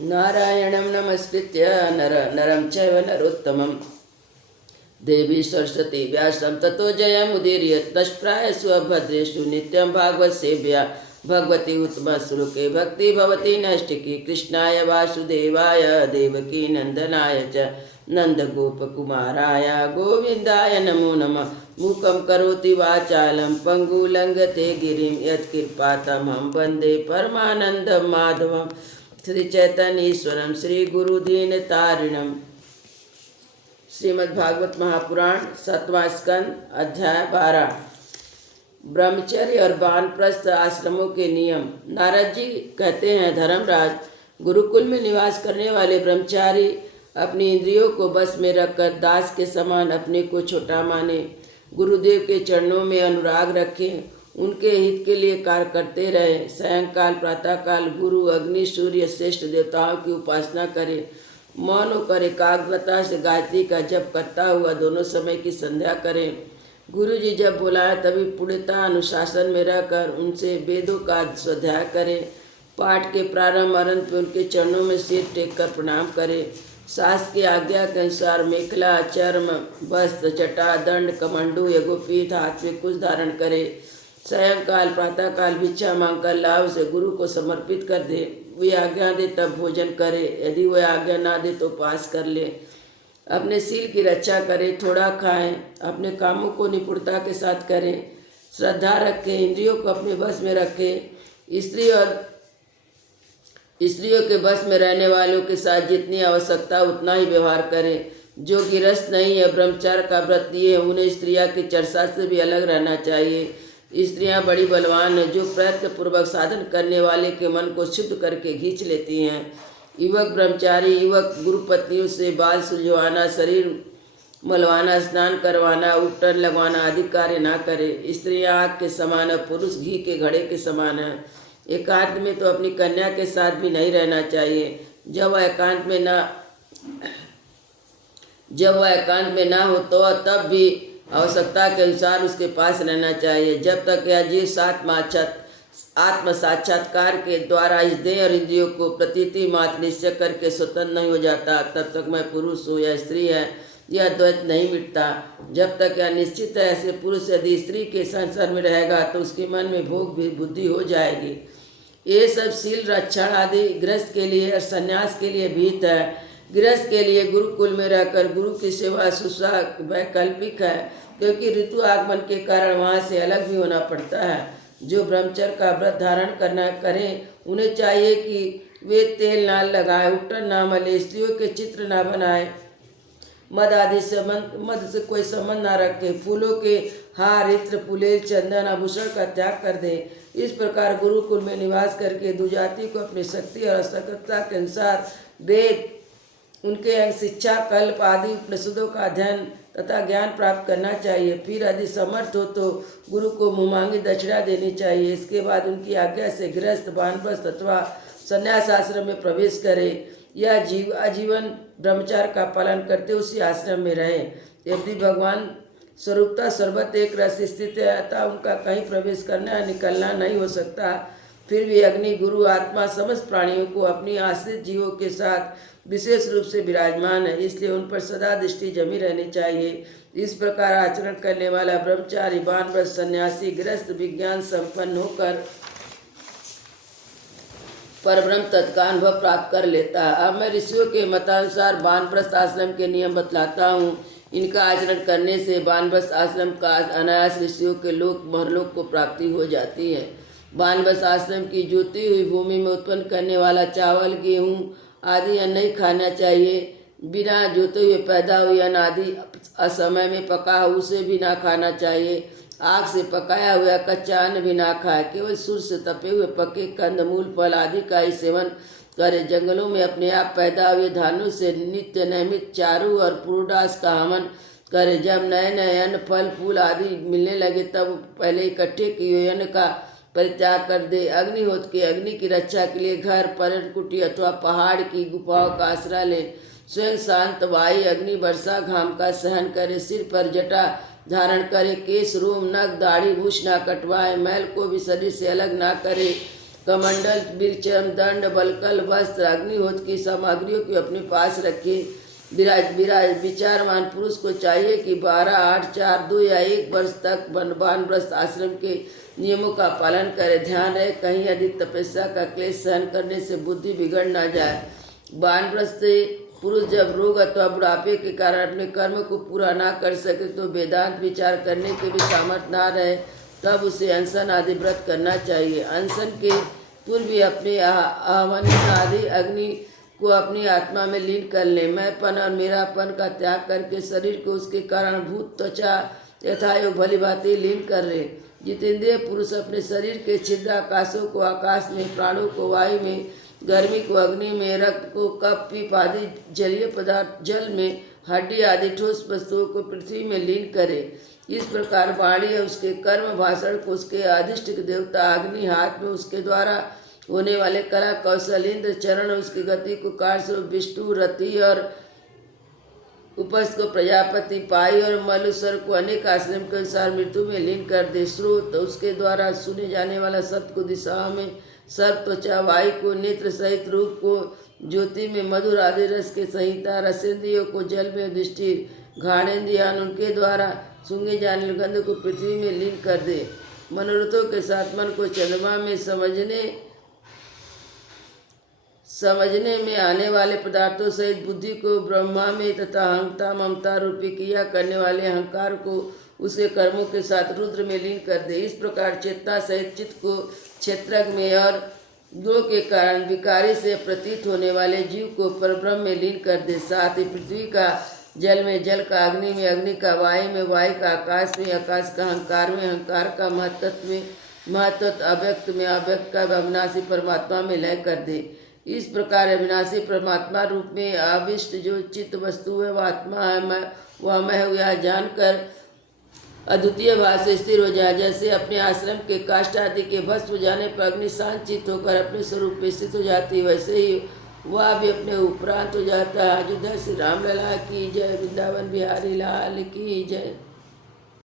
नारायणं नमस्कृत्य नरं चैव नरोत्तमं देवी सरस्वती व्यासं ततो जयमुदीरयेत् नष्प्रायसु अभद्रेषु नित्यं भागवत सेव्या भगवती उत्तमश्लोके भक्ति भवती नैष्टिकी कृष्णाय वासुदेवाय देवकी नंदनाय च नन्दगोपकुमाराय गोविन्दाय नमो नमः। मूकं करोति वाचालं पङ्गुलङ्घते गिरिं यत्कृपातमहं वन्दे परमानन्दं माधवं श्रीचैतन्येश्वरं श्रीगुरुदीनतारिणं। श्रीमद्भागवत महापुराण 7वां स्कंद अध्याय 12 ब्रह्मचर्य और वानप्रस्थ आश्रमों के नियम। नारद जी कहते हैं, धर्मराज, गुरुकुल में निवास करने वाले ब्रह्मचारी अपनी इंद्रियों को बस में रखकर दास के समान अपने को छोटा माने, गुरुदेव के चरणों में अनुराग रखें, उनके हित के लिए कार्य करते रहे। सायंकाल प्रातःकाल गुरु अग्नि सूर्य श्रेष्ठ देवताओं की उपासना करें। मौन होकर एकाग्रता से गायत्री का जप करता हुआ दोनों समय की संध्या करें। गुरु जी जब बुलाएं तभी पूर्णतः अनुशासन में रहकर उनसे वेदों का स्वाध्याय करें। पाठ के प्रारंभ अंत में उनके चरणों में सिर टेक कर प्रणाम करें। शास्त्र की आज्ञा के अनुसार मेखला, चर्म, वस्त्र, जटा, दंड, कमंडू, यज्ञोपीठ हाथ में कुछ धारण करें। सायंकाल प्रातःकाल भिक्षा मांगकर लाभ से गुरु को समर्पित कर दे। वे आज्ञा दे तब भोजन करे, यदि वह आज्ञा ना दे तो उपवास कर ले। अपने सील की रक्षा करें, थोड़ा खाएं, अपने कामों को निपुणता के साथ करें, श्रद्धा रखें, इंद्रियों को अपने बस में रखें। स्त्रियों के बस में रहने वालों के साथ जितनी आवश्यकता उतना ही व्यवहार करें। जो गिरस्त नहीं है, ब्रह्मचार्य का व्रत लिए हैं, उन्हें स्त्रियाँ की चर्चा से भी अलग रहना चाहिए। स्त्रियां बड़ी बलवान हैं, जो प्रयत्न पूर्वक साधन करने वाले के मन को शुद्ध करके खींच लेती हैं। युवक ब्रह्मचारी युवक गुरु पत्नियों से बाल सुलझवाना, शरीर मलवाना, स्नान करवाना, उपटन लगवाना आदि कार्य ना करे। स्त्रियां आग के समान है, पुरुष घी के घड़े के समान है। एकांत में तो अपनी कन्या के साथ भी नहीं रहना चाहिए। जब वह एकांत में ना हो तो तब भी आवश्यकता के अनुसार उसके पास रहना चाहिए। जब तक यह जीव आत्म साक्षात्कार के द्वारा इस देह और इंद्रियों को प्रतीति मात्र निश्चय करके स्वतंत्र नहीं हो जाता, तब तक मैं पुरुष हूँ या स्त्री है, यह द्वैत नहीं मिटता। जब तक यह निश्चित है, ऐसे पुरुष यदि स्त्री के संसर्ग में रहेगा तो उसके मन में भोग भी बुद्धि हो जाएगी। ये सब शील रक्षण आदि गृहस्थ के लिए और संन्यास के लिए भीत है। गृहस्थ के लिए गुरुकुल में रहकर गुरु की सेवा शुश्रूषा वैकल्पिक है, क्योंकि ऋतु आगमन के कारण वहाँ से अलग भी होना पड़ता है। जो ब्रह्मचर्य का व्रत धारण करें, उन्हें चाहिए कि वे तेल ना लगाएं, उपटन ना मले, स्त्रियों के चित्र ना बनाएं, मद से कोई संबंध ना रखें, फूलों के हार, इत्र, पुलेल, चंदन, आभूषण का त्याग कर दें। इस प्रकार गुरुकुल में निवास करके दुजाति को अपनी शक्ति और असक्तता के अनुसार वेद, उनके शिक्षा, कल्प आदि उपनिषदों का अध्ययन तथा ज्ञान प्राप्त करना चाहिए। फिर यदि समर्थ हो तो गुरु को मुँहमांगी दक्षिणा देनी चाहिए। इसके बाद उनकी आज्ञा से गृहस्थ, वानप्रस्थ अथवा संन्यास आश्रम में प्रवेश करें। यह जीव आजीवन ब्रह्मचार्य का पालन करते उसी आश्रम में रहे। यदि भगवान स्वरूपता सर्वत एक रस स्थित है, अतः उनका कहीं प्रवेश करना या निकलना नहीं हो सकता। फिर भी अग्नि, गुरु, आत्मा समस्त प्राणियों को अपनी आश्रित जीवों के साथ विशेष रूप से विराजमान है, इसलिए उन पर सदा दृष्टि जमी रहनी चाहिए। इस प्रकार आचरण करने वाला ब्रह्मचारी, वानप्रस्थ, सन्यासी, गृहस्थ विज्ञान संपन्न होकर परब्रह्म तत्व का अनुभव प्राप्त कर लेता है। अब मैं ऋषियों के मतानुसार वानप्रस्थ आश्रम के नियम बतलाता हूँ। इनका आचरण करने से वानप्रस्थ आश्रम का अनायास ऋषियों के लोक महलोक को प्राप्ति हो जाती है। वानप्रस्थ आश्रम की जोती हुई भूमि में उत्पन्न करने वाला चावल, गेहूँ आदि अन्न नहीं खाना चाहिए। बिना जोते हुए पैदा हुए अन्न आदि असमय में पका उसे भी ना खाना चाहिए। आग से पकाया हुआ कच्चा अन्न भी ना खाए। केवल सूर्य से तपे हुए पके कंद, मूल, फल आदि का ही सेवन करे। जंगलों में अपने आप पैदा हुए धानों से नित्य नैमित चारू और पुरोडास का हवन करे। जब नए नए अन्न, फल, फूल आदि मिलने लगे तब पहले इकट्ठे किए हुए अन्न का परित्याग कर दे। अग्निहोत्र के अग्नि की रक्षा के लिए घर, पर्यटन कुटी अथवा पहाड़ की गुफाओं का आश्रय ले। स्वयं शांत वायु अग्नि वर्षा घाम का सहन करे। सिर पर जटा धारण करे। केश, रोम, नख, दाढ़ी, भूष ना कटवाए। मैल को भी शरीर से अलग ना करे। कमंडल, वृक्षम, दंड, बलकल, वस्त्र, अग्निहोत्र की सामग्रियों को अपने पास रखे। विचारवान पुरुष को चाहिए कि 12, 8, 4, 2 या 1 वर्ष तक वानप्रस्थ आश्रम के नियमों का पालन करे। ध्यान रहे कहीं अधिक तपस्या का क्लेश सहन करने से बुद्धि बिगड़ न जाए। वानप्रस्थ पुरुष जब रोग अथवा बुढ़ापे के कारण अपने कर्म को पूरा ना कर सके तो वेदांत विचार करने के भी सामर्थ्य ना रहे, तब उसे अनशन आदि व्रत करना चाहिए। अनशन के पूर्व भी अपने आह्वन आदि अग्नि को अपनी आत्मा में लीन कर ले। मैंपन और मेरापन का त्याग करके शरीर को उसके कारण भूत त्वचा यथायोग भली भांति लीन कर ले। जितेंद्रिय पुरुष अपने शरीर के छिद्र आकाशों को आकाश में, प्राणों को वायु में, गर्मी को अग्नि में, रक्त को कफ, पीप आदि जलीय पदार्थ जल में, हड्डी आदि ठोस वस्तुओं को पृथ्वी में लीन करे। इस प्रकार वाणी और उसके कर्म, भाषण को उसके अधिष्ट देवता अग्नि, हाथ में उसके द्वारा होने वाले कला कौशल, इंद्र, चरण उसकी गति को कार स्वरूप विष्णु, रति और उपस्थ को प्रजापति, पाई और मलुसर को अनेक आश्रम के अनुसार मृत्यु में लीन कर दे। श्रोत उसके द्वारा सुने जाने वाला शब्द को दिशाओं में, सर्प त्वचा वायु को, नेत्र सहित रूप को, ज्योति में मधुर आदि रस के संहिता, रसेंद्रियों को जल में, दृष्टि घाणेन्द्रियान उनके द्वारा सूंघे जाने गंध को पृथ्वी में लीन कर दे। मनोरथों के साथ मन को चंद्रमा में समझने में आने वाले पदार्थों सहित बुद्धि को ब्रह्मा में तथा अहंता ममता रूपी क्रिया करने वाले अहंकार को उसके कर्मों के साथ रुद्र में लीन कर दे। इस प्रकार चेतना सहित चित्त को क्षेत्रज्ञ में और दो के कारण विकारी से प्रतीत होने वाले जीव को परब्रह्म में लीन कर दे। साथ ही पृथ्वी का जल में, जल का अग्नि में, अग्नि का वायु में, वायु का आकाश में, आकाश का अहंकार में, अहंकार का महत्त्व में, महत्त्व अव्यक्त में, अव्यक्त का अविनाशी परमात्मा में लय कर दे। इस प्रकार अविनाशी परमात्मा रूप में आविष्ट जो चित्त वस्तु है वह आत्मा है, वह मैं हूँ यह जानकर अद्वितीय भाव से स्थिर हो जाए। जैसे अपने आश्रम के काष्ठ आदि के भस्म हो जाने पर अग्नि शांत चित्त होकर अपने स्वरूप में स्थित हो जाती है, वैसे ही वह भी अपने उपरांत हो जाता है। अयोध्या श्री रामलला की जय, वृंदावन बिहारी लाल की जय।